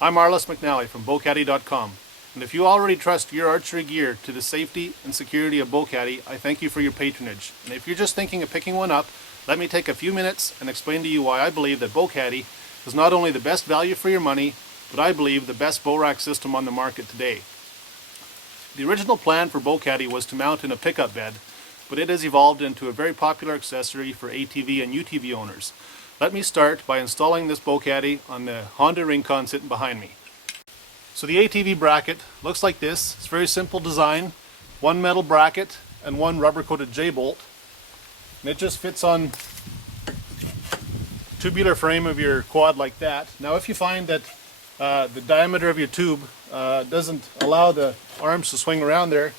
I'm Arliss McNally from BowCaddy.com, and if you already trust your archery gear to the safety and security of BowCaddy, I thank you for your patronage. And if you're just thinking of picking one up, let me take a few minutes and explain to you why I believe that BowCaddy is not only the best value for your money, but I believe the best bow rack system on the market today. The original plan for BowCaddy was to mount in a pickup bed, but it has evolved into a very popular accessory for ATV and UTV owners. Let me start by installing this BowCaddy on the Honda Rincon sitting behind me. So the ATV bracket looks like this. It's a very simple design. One metal bracket and one rubber coated J-bolt. And it just fits on tubular frame of your quad like that. Now if you find that the diameter of your tube doesn't allow the arms to swing around there,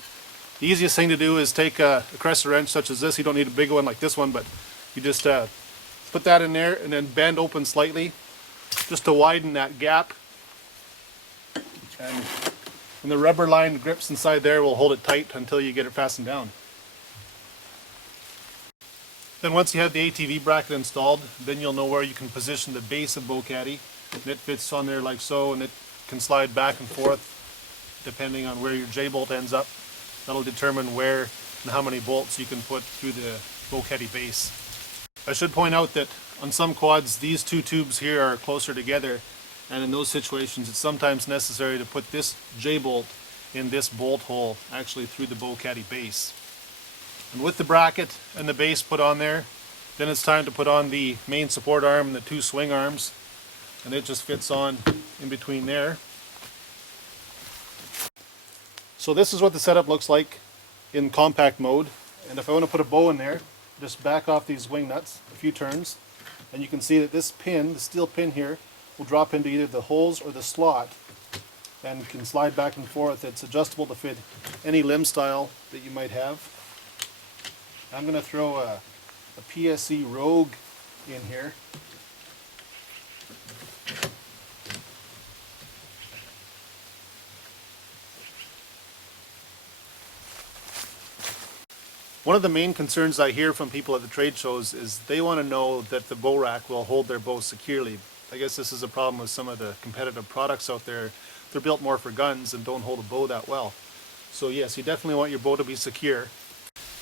the easiest thing to do is take a crescent wrench such as this. You don't need a big one like this one, but you just put that in there and then bend open slightly just to widen that gap, and the rubber lined grips inside there will hold it tight until you get it fastened down. Then once you have the ATV bracket installed, then you'll know where you can position the base of BowCaddy, and it fits on there like so, and it can slide back and forth depending on where your J-bolt ends up. That'll determine where and how many bolts you can put through the BowCaddy base. I should point out that on some quads these two tubes here are closer together, and in those situations it's sometimes necessary to put this J-bolt in this bolt hole actually through the BowCaddy base. And with the bracket and the base put on there, then it's time to put on the main support arm and the two swing arms, and it just fits on in between there. So this is what the setup looks like in compact mode, and if I want to put a bow in there, just back off these wing nuts a few turns, and you can see that this pin, the steel pin here, will drop into either the holes or the slot and can slide back and forth. It's adjustable to fit any limb style that you might have. I'm going to throw a PSE Rogue in here. One of the main concerns I hear from people at the trade shows is they want to know that the bow rack will hold their bow securely. I guess this is a problem with some of the competitive products out there. They're built more for guns and don't hold a bow that well. So yes, you definitely want your bow to be secure.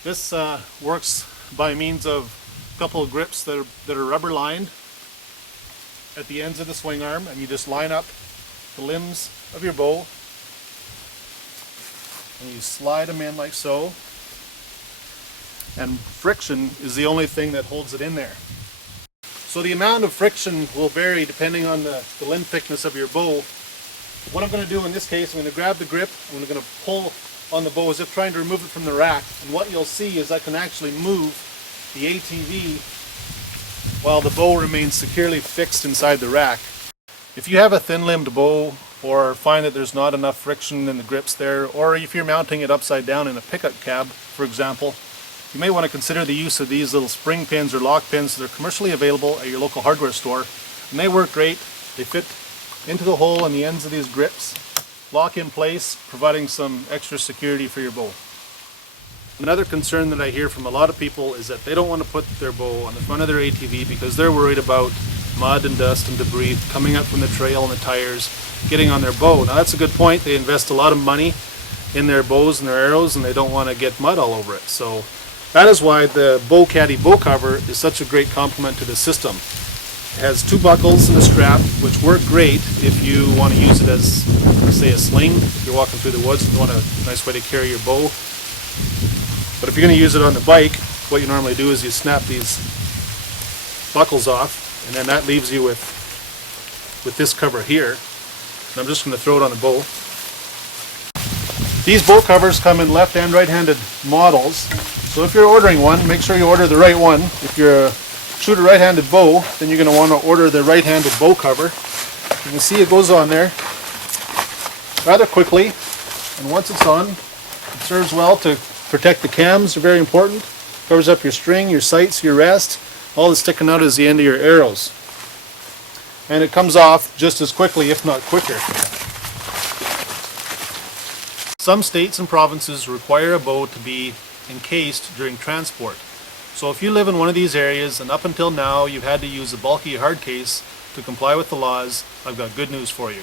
This works by means of a couple of grips that are rubber lined at the ends of the swing arm, and you just line up the limbs of your bow and you slide them in like so. And friction is the only thing that holds it in there. So the amount of friction will vary depending on the limb thickness of your bow. What I'm going to do in this case, I'm going to grab the grip, and I'm going to pull on the bow as if trying to remove it from the rack. And what you'll see is I can actually move the ATV while the bow remains securely fixed inside the rack. If you have a thin-limbed bow, or find that there's not enough friction in the grips there, or if you're mounting it upside down in a pickup cab, for example, you may want to consider the use of these little spring pins or lock pins. They're commercially available at your local hardware store, and they work great. They fit into the hole on the ends of these grips, lock in place, providing some extra security for your bow. Another concern that I hear from a lot of people is that they don't want to put their bow on the front of their ATV because they're worried about mud and dust and debris coming up from the trail and the tires getting on their bow. Now that's a good point. They invest a lot of money in their bows and their arrows, and they don't want to get mud all over it. So that is why the BowCaddy bow cover is such a great complement to the system. It has two buckles and a strap, which work great if you want to use it as, say, a sling. If you're walking through the woods and you want a nice way to carry your bow. But if you're going to use it on the bike, what you normally do is you snap these buckles off, and then that leaves you with this cover here. And I'm just going to throw it on the bow. These bow covers come in left and right-handed models. So if you're ordering one, make sure you order the right one. If you're shoot a right-handed bow, then you're going to want to order the right-handed bow cover. You can see it goes on there rather quickly, and once it's on, it serves well to protect the cams. They're very important. Covers up your string, your sights, your rest. All that's sticking out is the end of your arrows. And it comes off just as quickly, if not quicker. Some states and provinces require a bow to be encased during transport. So if you live in one of these areas and up until now you've had to use a bulky hard case to comply with the laws, I've got good news for you.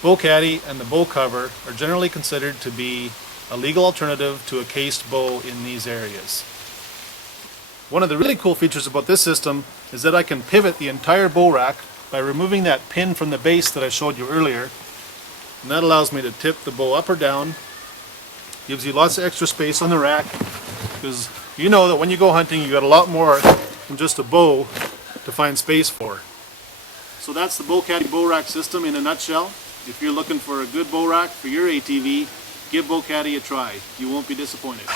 Bow caddy and the bow cover are generally considered to be a legal alternative to a cased bow in these areas. One of the really cool features about this system is that I can pivot the entire bow rack by removing that pin from the base that I showed you earlier. And that allows me to tip the bow up or down. Gives you lots of extra space on the rack, because you know that when you go hunting you got a lot more than just a bow to find space for. So that's the Bow Caddy bow rack system in a nutshell. If you're looking for a good bow rack for your ATV, give Bow Caddy a try. You won't be disappointed.